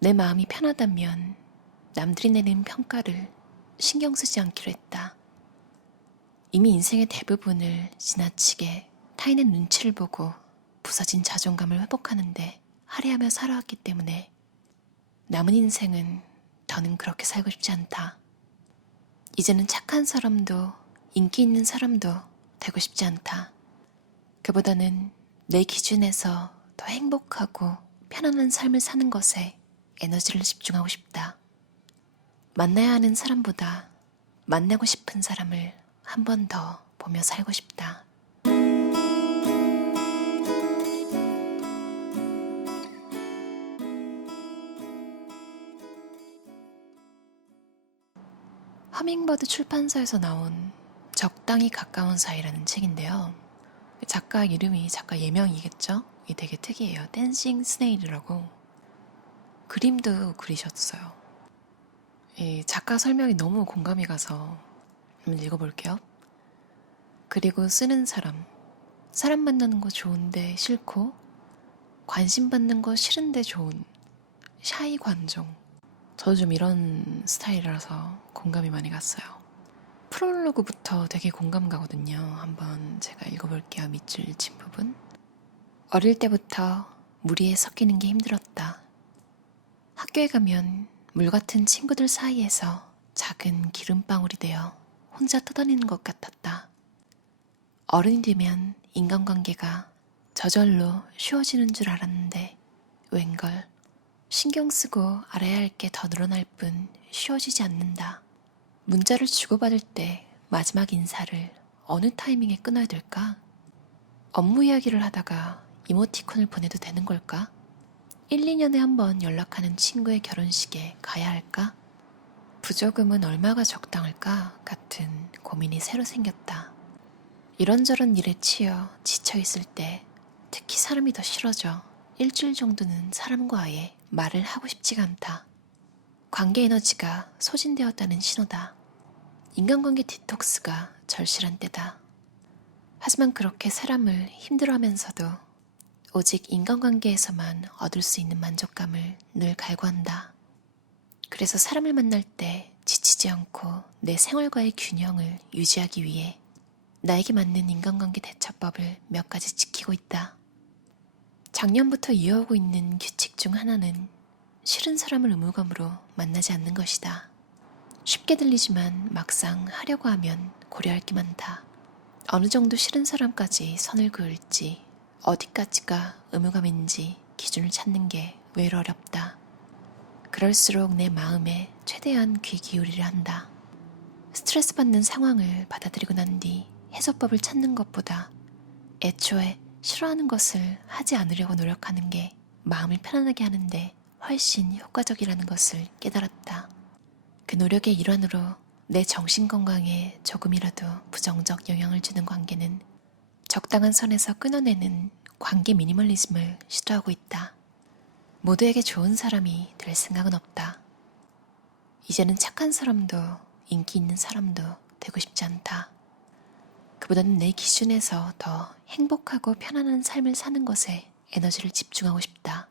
내 마음이 편하다면 남들이 내는 평가를 신경 쓰지 않기로 했다. 이미 인생의 대부분을 지나치게 타인의 눈치를 보고 부서진 자존감을 회복하는데 할애하며 살아왔기 때문에 남은 인생은 더는 그렇게 살고 싶지 않다. 이제는 착한 사람도 인기 있는 사람도 되고 싶지 않다. 그보다는 내 기준에서 더 행복하고 편안한 삶을 사는 것에 에너지를 집중하고 싶다. 만나야 하는 사람보다 만나고 싶은 사람을 한 번 더 보며 살고 싶다. 허밍버드 출판사에서 나온 적당히 가까운 사이라는 책인데요. 작가 이름이 작가 예명이겠죠? 이 되게 특이해요. 댄싱 스네일이라고. 그림도 그리셨어요. 이 작가 설명이 너무 공감이 가서 한번 읽어볼게요. 그리고 쓰는 사람 만나는 거 좋은데 싫고 관심 받는 거 싫은데 좋은 샤이 관종. 저도 좀 이런 스타일이라서 공감이 많이 갔어요. 프롤로그부터 되게 공감 가거든요. 한번 제가 읽어볼게요. 밑줄 친 부분. 어릴 때부터 무리에 섞이는 게 힘들었다. 학교에 가면 물 같은 친구들 사이에서 작은 기름방울이 되어 혼자 떠다니는 것 같았다. 어른이 되면 인간관계가 저절로 쉬워지는 줄 알았는데 웬걸 신경 쓰고 알아야 할 게 더 늘어날 뿐 쉬워지지 않는다. 문자를 주고받을 때 마지막 인사를 어느 타이밍에 끊어야 될까? 업무 이야기를 하다가 이모티콘을 보내도 되는 걸까? 1, 2년에 한 번 연락하는 친구의 결혼식에 가야 할까? 부조금은 얼마가 적당할까? 같은 고민이 새로 생겼다. 이런저런 일에 치여 지쳐있을 때 특히 사람이 더 싫어져 일주일 정도는 사람과 아예 말을 하고 싶지가 않다. 관계 에너지가 소진되었다는 신호다. 인간관계 디톡스가 절실한 때다. 하지만 그렇게 사람을 힘들어하면서도 오직 인간관계에서만 얻을 수 있는 만족감을 늘 갈구한다. 그래서 사람을 만날 때 지치지 않고 내 생활과의 균형을 유지하기 위해 나에게 맞는 인간관계 대처법을 몇 가지 지키고 있다. 작년부터 이어오고 있는 규칙 중 하나는 싫은 사람을 의무감으로 만나지 않는 것이다. 쉽게 들리지만 막상 하려고 하면 고려할 게 많다. 어느 정도 싫은 사람까지 선을 그을지 어디까지가 의무감인지 기준을 찾는 게 외로 어렵다. 그럴수록 내 마음에 최대한 귀 기울이려 한다. 스트레스 받는 상황을 받아들이고 난 뒤 해소법을 찾는 것보다 애초에 싫어하는 것을 하지 않으려고 노력하는 게 마음을 편안하게 하는데 훨씬 효과적이라는 것을 깨달았다. 그 노력의 일환으로 내 정신건강에 조금이라도 부정적 영향을 주는 관계는 적당한 선에서 끊어내는 관계 미니멀리즘을 시도하고 있다. 모두에게 좋은 사람이 될 생각은 없다. 이제는 착한 사람도 인기 있는 사람도 되고 싶지 않다. 그보다는 내 기준에서 더 행복하고 편안한 삶을 사는 것에 에너지를 집중하고 싶다.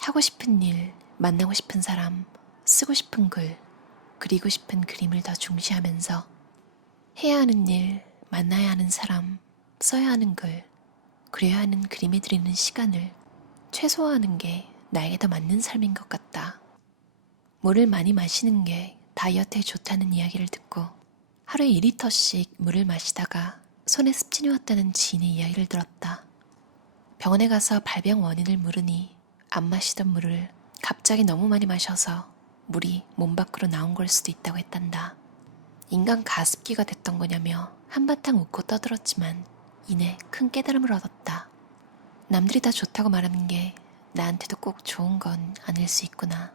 하고 싶은 일, 만나고 싶은 사람, 쓰고 싶은 글, 그리고 싶은 그림을 더 중시하면서 해야 하는 일, 만나야 하는 사람, 써야 하는 글, 그려야 하는 그림에 들이는 시간을 최소화하는 게 나에게 더 맞는 삶인 것 같다. 물을 많이 마시는 게 다이어트에 좋다는 이야기를 듣고 하루에 2리터씩 물을 마시다가 손에 습진이 왔다는 지인의 이야기를 들었다. 병원에 가서 발병 원인을 물으니 안 마시던 물을 갑자기 너무 많이 마셔서 물이 몸 밖으로 나온 걸 수도 있다고 했단다. 인간 가습기가 됐던 거냐며 한바탕 웃고 떠들었지만 이내 큰 깨달음을 얻었다. 남들이 다 좋다고 말하는 게 나한테도 꼭 좋은 건 아닐 수 있구나.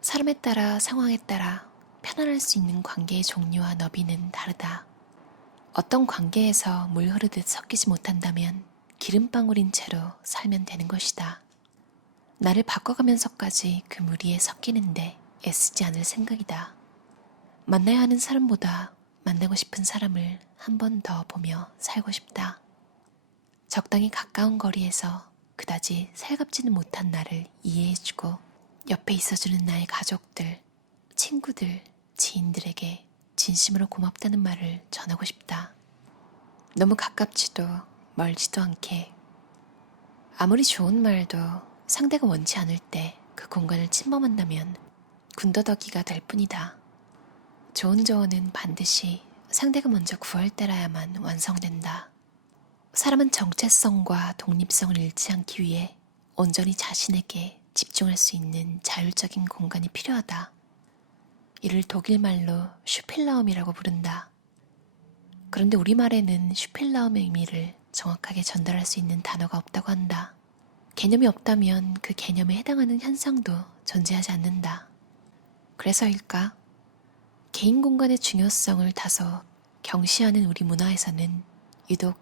사람에 따라 상황에 따라 편안할 수 있는 관계의 종류와 너비는 다르다. 어떤 관계에서 물 흐르듯 섞이지 못한다면 기름방울인 채로 살면 되는 것이다. 나를 바꿔가면서까지 그 무리에 섞이는데 애쓰지 않을 생각이다. 만나야 하는 사람보다 만나고 싶은 사람을 한 번 더 보며 살고 싶다. 적당히 가까운 거리에서 그다지 살갑지는 못한 나를 이해해주고 옆에 있어주는 나의 가족들, 친구들, 지인들에게 진심으로 고맙다는 말을 전하고 싶다. 너무 가깝지도 멀지도 않게. 아무리 좋은 말도 상대가 원치 않을 때 그 공간을 침범한다면 군더더기가 될 뿐이다. 좋은 조언은 반드시 상대가 먼저 구할 때라야만 완성된다. 사람은 정체성과 독립성을 잃지 않기 위해 온전히 자신에게 집중할 수 있는 자율적인 공간이 필요하다. 이를 독일말로 슈필라움이라고 부른다. 그런데 우리말에는 슈필라움의 의미를 정확하게 전달할 수 있는 단어가 없다고 한다. 개념이 없다면 그 개념에 해당하는 현상도 존재하지 않는다. 그래서일까? 개인 공간의 중요성을 다소 경시하는 우리 문화에서는 유독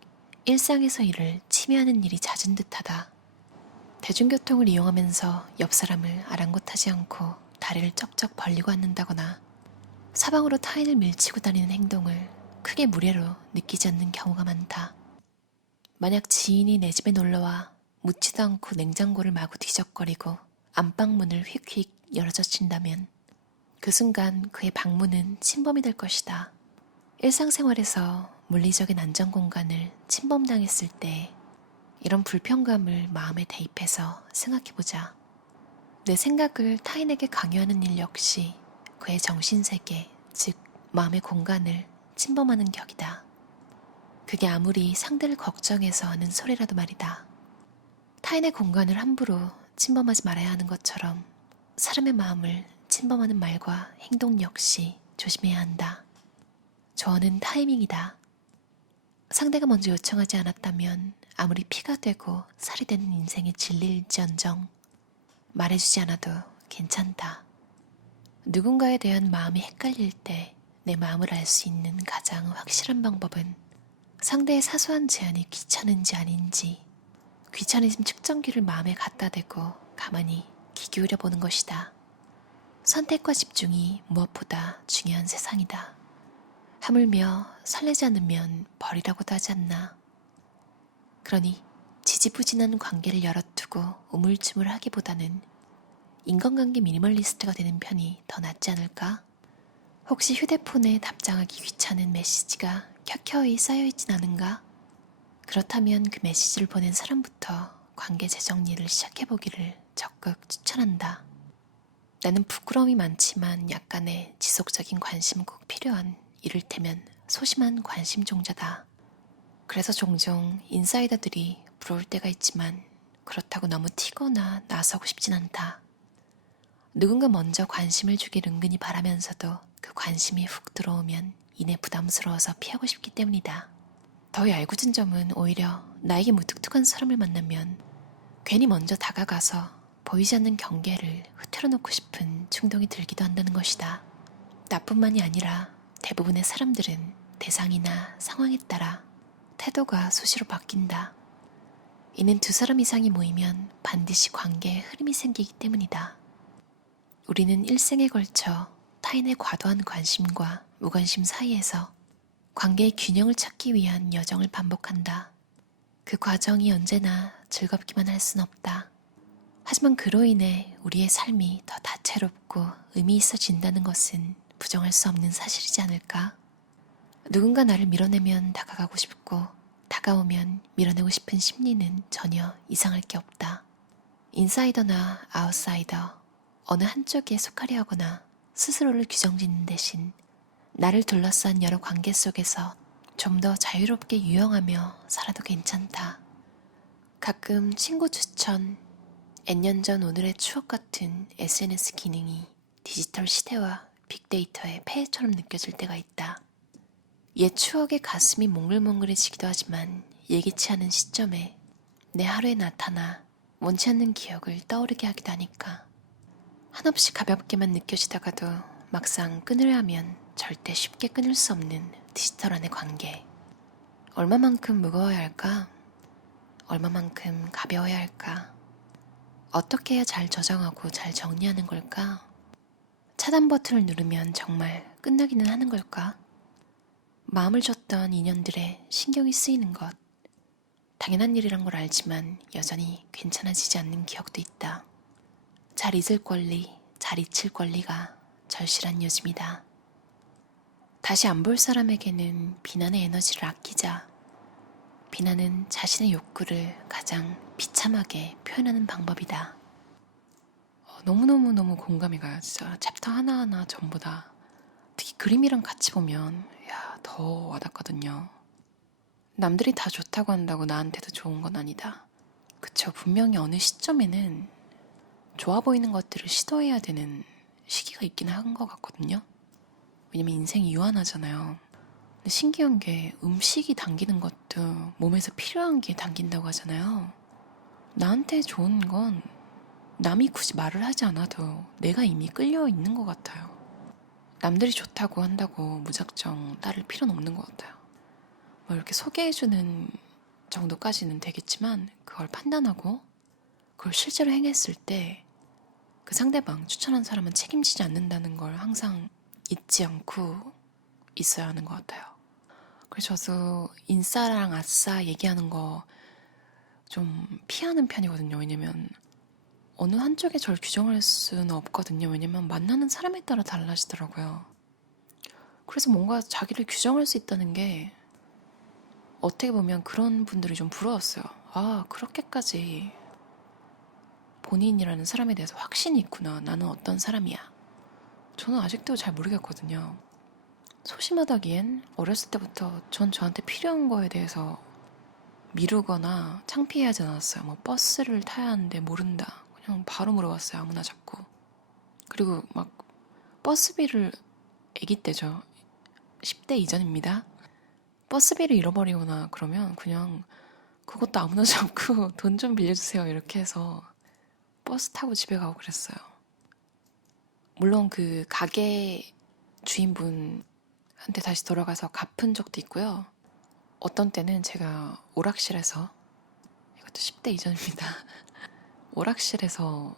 일상에서 이를 침해하는 일이 잦은 듯하다. 대중교통을 이용하면서 옆 사람을 아랑곳하지 않고 다리를 쩍쩍 벌리고 앉는다거나 사방으로 타인을 밀치고 다니는 행동을 크게 무례로 느끼지 않는 경우가 많다. 만약 지인이 내 집에 놀러와 묻지도 않고 냉장고를 마구 뒤적거리고 안방문을 휙휙 열어젖힌다면 그 순간 그의 방문은 침범이 될 것이다. 일상생활에서 물리적인 안전공간을 침범당했을 때 이런 불편감을 마음에 대입해서 생각해보자. 내 생각을 타인에게 강요하는 일 역시 그의 정신세계, 즉 마음의 공간을 침범하는 격이다. 그게 아무리 상대를 걱정해서 하는 소리라도 말이다. 타인의 공간을 함부로 침범하지 말아야 하는 것처럼 사람의 마음을 침범하는 말과 행동 역시 조심해야 한다. 조언은 타이밍이다. 상대가 먼저 요청하지 않았다면 아무리 피가 되고 살이 되는 인생의 진리일지언정 말해주지 않아도 괜찮다. 누군가에 대한 마음이 헷갈릴 때 내 마음을 알 수 있는 가장 확실한 방법은 상대의 사소한 제안이 귀찮은지 아닌지 귀차니즘 측정기를 마음에 갖다 대고 가만히 귀 기울여 보는 것이다. 선택과 집중이 무엇보다 중요한 세상이다. 하물며 설레지 않으면 버리라고도 하지 않나. 그러니 지지부진한 관계를 열어두고 우물쭈물하기보다는 인간관계 미니멀리스트가 되는 편이 더 낫지 않을까? 혹시 휴대폰에 답장하기 귀찮은 메시지가 켜켜이 쌓여있진 않은가? 그렇다면 그 메시지를 보낸 사람부터 관계 재정리를 시작해보기를 적극 추천한다. 나는 부끄러움이 많지만 약간의 지속적인 관심은 꼭 필요한 이를테면 소심한 관심종자다. 그래서 종종 인사이더들이 부러울 때가 있지만 그렇다고 너무 튀거나 나서고 싶진 않다. 누군가 먼저 관심을 주길 은근히 바라면서도 그 관심이 훅 들어오면 이내 부담스러워서 피하고 싶기 때문이다. 더 얄궂은 점은 오히려 나에게 무뚝뚝한 사람을 만나면 괜히 먼저 다가가서 보이지 않는 경계를 흐트러 놓고 싶은 충동이 들기도 한다는 것이다. 나뿐만이 아니라 대부분의 사람들은 대상이나 상황에 따라 태도가 수시로 바뀐다. 이는 두 사람 이상이 모이면 반드시 관계에 흐름이 생기기 때문이다. 우리는 일생에 걸쳐 타인의 과도한 관심과 무관심 사이에서 관계의 균형을 찾기 위한 여정을 반복한다. 그 과정이 언제나 즐겁기만 할 순 없다. 하지만 그로 인해 우리의 삶이 더 다채롭고 의미 있어진다는 것은 부정할 수 없는 사실이지 않을까? 누군가 나를 밀어내면 다가가고 싶고 다가오면 밀어내고 싶은 심리는 전혀 이상할 게 없다. 인사이더나 아웃사이더 어느 한쪽에 속하려 하거나 스스로를 규정짓는 대신 나를 둘러싼 여러 관계 속에서 좀 더 자유롭게 유영하며 살아도 괜찮다. 가끔 친구 추천, N년 전 오늘의 추억 같은 SNS 기능이 디지털 시대와 빅데이터의 폐해처럼 느껴질 때가 있다. 옛 추억에 가슴이 몽글몽글해지기도 하지만 예기치 않은 시점에 내 하루에 나타나 원치 않는 기억을 떠오르게 하기도 하니까 한없이 가볍게만 느껴지다가도 막상 끊으려 하면 절대 쉽게 끊을 수 없는 디지털 안의 관계. 얼마만큼 무거워야 할까? 얼마만큼 가벼워야 할까? 어떻게 해야 잘 저장하고 잘 정리하는 걸까? 차단 버튼을 누르면 정말 끝나기는 하는 걸까? 마음을 줬던 인연들의 신경이 쓰이는 것. 당연한 일이란 걸 알지만 여전히 괜찮아지지 않는 기억도 있다. 잘 잊을 권리, 잘 잊힐 권리가 절실한 요즘이다. 다시 안 볼 사람에게는 비난의 에너지를 아끼자. 비난은 자신의 욕구를 가장 비참하게 표현하는 방법이다. 너무너무 공감이 가요. 진짜 챕터 하나하나 전부 다. 특히 그림이랑 같이 보면 더 와닿거든요. 남들이 다 좋다고 한다고 나한테도 좋은 건 아니다. 그쵸. 분명히 어느 시점에는 좋아 보이는 것들을 시도해야 되는 시기가 있긴 한 것 같거든요. 왜냐면 인생이 유한하잖아요. 근데 신기한 게 음식이 당기는 것도 몸에서 필요한 게 당긴다고 하잖아요. 나한테 좋은 건 남이 굳이 말을 하지 않아도 내가 이미 끌려 있는 것 같아요. 남들이 좋다고 한다고 무작정 따를 필요는 없는 것 같아요. 뭐 이렇게 소개해주는 정도까지는 되겠지만 그걸 판단하고 그걸 실제로 행했을 때 그 상대방, 추천한 사람은 책임지지 않는다는 걸 항상 잊지 않고 있어야 하는 것 같아요. 그래서 저도 인싸랑 아싸 얘기하는 거 좀 피하는 편이거든요. 왜냐면 어느 한쪽에 저를 규정할 수는 없거든요. 왜냐면 만나는 사람에 따라 달라지더라고요. 그래서 뭔가 자기를 규정할 수 있다는 게 어떻게 보면 그런 분들이 좀 부러웠어요. 아, 그렇게까지 본인이라는 사람에 대해서 확신이 있구나. 나는 어떤 사람이야. 저는 아직도 잘 모르겠거든요. 소심하다기엔 어렸을 때부터 전 저한테 필요한 거에 대해서 미루거나 창피해하지 않았어요. 뭐 버스를 타야 하는데 모른다. 그냥 바로 물어봤어요. 아무나 잡고. 그리고 막 버스비를 아기 때죠. 10대 이전입니다. 버스비를 잃어버리거나 그러면 그냥 그것도 아무나 잡고 돈 좀 빌려주세요. 이렇게 해서 버스 타고 집에 가고 그랬어요. 물론 그 가게 주인분한테 다시 돌아가서 갚은 적도 있고요. 어떤 때는 제가 오락실에서, 이것도 10대 이전입니다. 오락실에서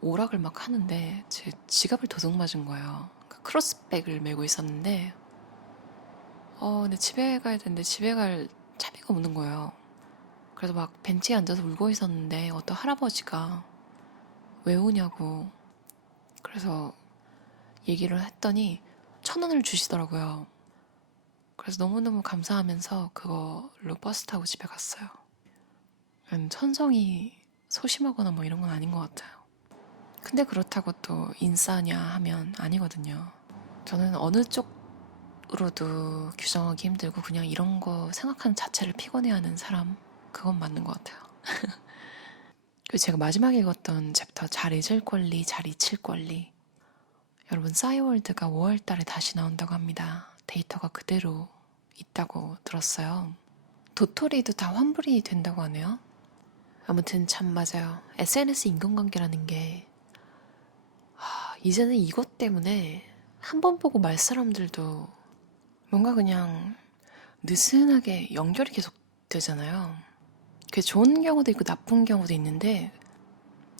오락을 막 하는데 제 지갑을 도둑 맞은 거예요. 크로스백을 메고 있었는데 근데 집에 가야 되는데 집에 갈 차비가 없는 거예요. 그래서 막 벤치에 앉아서 울고 있었는데 어떤 할아버지가 왜 우냐고, 그래서 얘기를 했더니 1,000원을 주시더라고요. 그래서 너무너무 감사하면서 그걸로 버스 타고 집에 갔어요. 천성이 소심하거나 뭐 이런 건 아닌 것 같아요. 근데 그렇다고 또 인싸냐 하면 아니거든요. 저는 어느 쪽으로도 규정하기 힘들고 그냥 이런 거 생각하는 자체를 피곤해하는 사람, 그건 맞는 것 같아요. 그리고 제가 마지막에 읽었던 챕터 잘 잊을 권리, 잘 잊힐 권리. 여러분, 싸이월드가 5월 달에 다시 나온다고 합니다. 데이터가 그대로 있다고 들었어요. 도토리도 다 환불이 된다고 하네요. 아무튼 참 맞아요. SNS 인간관계라는 게 이제는 이것 때문에 한 번 보고 말 사람들도 뭔가 그냥 느슨하게 연결이 계속 되잖아요. 그게 좋은 경우도 있고 나쁜 경우도 있는데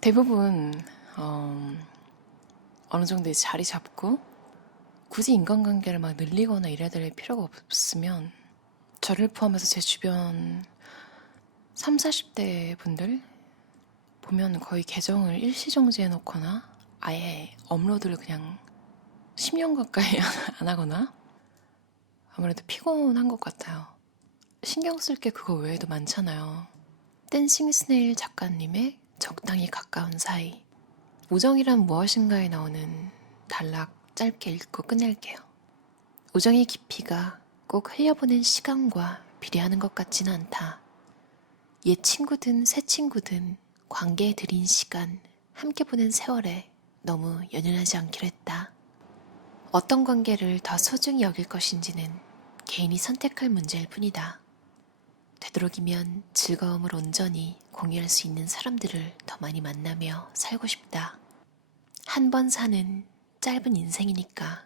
대부분 어느 정도 자리 잡고 굳이 인간관계를 막 늘리거나 이래야 될 필요가 없으면, 저를 포함해서 제 주변 30, 40대 분들 보면 거의 계정을 일시정지해 놓거나 아예 업로드를 그냥 10년 가까이 안 하거나, 아무래도 피곤한 것 같아요. 신경 쓸 게 그거 외에도 많잖아요. 댄싱 스네일 작가님의 적당히 가까운 사이. 우정이란 무엇인가에 나오는 단락 짧게 읽고 끝낼게요. 우정의 깊이가 꼭 흘려보낸 시간과 비례하는 것 같지는 않다. 옛 친구든 새 친구든 관계에 들인 시간, 함께 보낸 세월에 너무 연연하지 않기로 했다. 어떤 관계를 더 소중히 여길 것인지는 개인이 선택할 문제일 뿐이다. 되도록이면 즐거움을 온전히 공유할 수 있는 사람들을 더 많이 만나며 살고 싶다. 한 번 사는 짧은 인생이니까